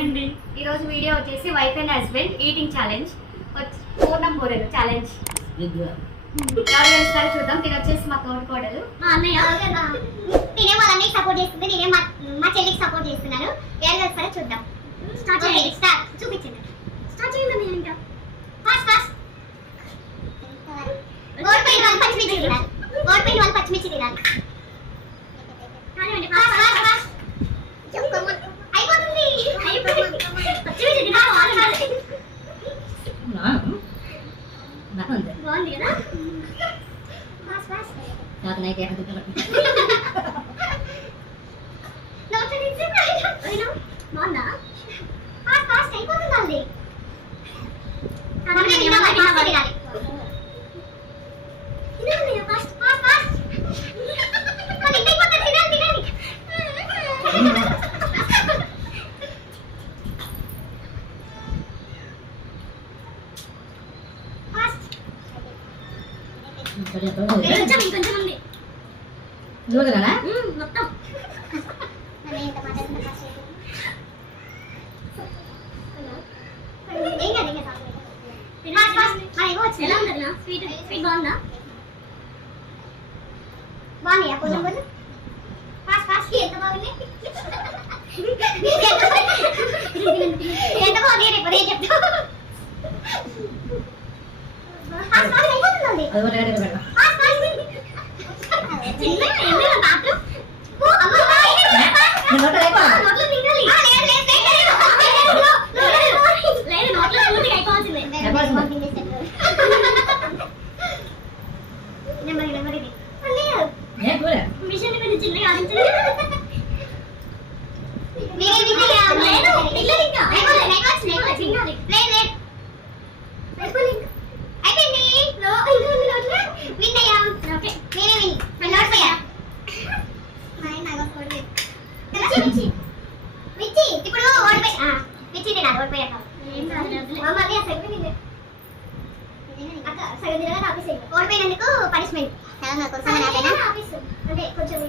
అండి. ఈ రోజు వీడియో వచ్చేసి wife and husband eating challenge. పూర్ణం బూరెలు ఛాలెంజ్. ఎవరు గెలుస్తారో చూద్దాం. తినొచ్చేసి మా కోడలు తినే వాళ్ళని సపోర్ట్ చేస్తుంది, నేనే మా చెల్లికి సపోర్ట్ చేస్తున్నాను. ఎవరు గెలుస్తారో చూద్దాం. స్టార్ట్ చేయండి. స్టార్ట్ చూపించండి. స్టార్ట్ చేయండి. ఇంకా ఫాస్ట్ ఫాస్ట్. ఓడిపోయిన వాళ్ళు పచ్చిమిర్చి తినాలి. ఓడిపోయిన వాళ్ళు పచ్చిమిర్చి తినాలి. Fast fast fast. అయిపోతుంది. పచ్చిమిర్చి తినాలి. బాగుంది కదా? Fast fast. బాగుందా? ఫాస్ట్ ఫాస్ట్ అయిపోతుంది అది. Fast fast fast. ఇంకొంచెం ఉంది. మొత్తం ఎలా ఉంటుంది? స్వీట్ స్వీట్ బాగుందా? బాగుంది. కొంచెం కొంచెం ఫాస్ట్ ఫాస్ట్. ఎంత బాగుంది? ఎంత బాగుంది? రేపు రేపు చెప్తా. ఫాస్ట్ ఫాస్ట్ అయిపోతుంది. Fast fast. చిన్న ఏమైనా బాత్రూమ్ మిషన్ చిన్నగా ఇప్పుడు మిర్చి తినాలి. ఓడిపోయాక ఓడిపోయినందుకు పనిష్మెంట్. అంటే కొంచెం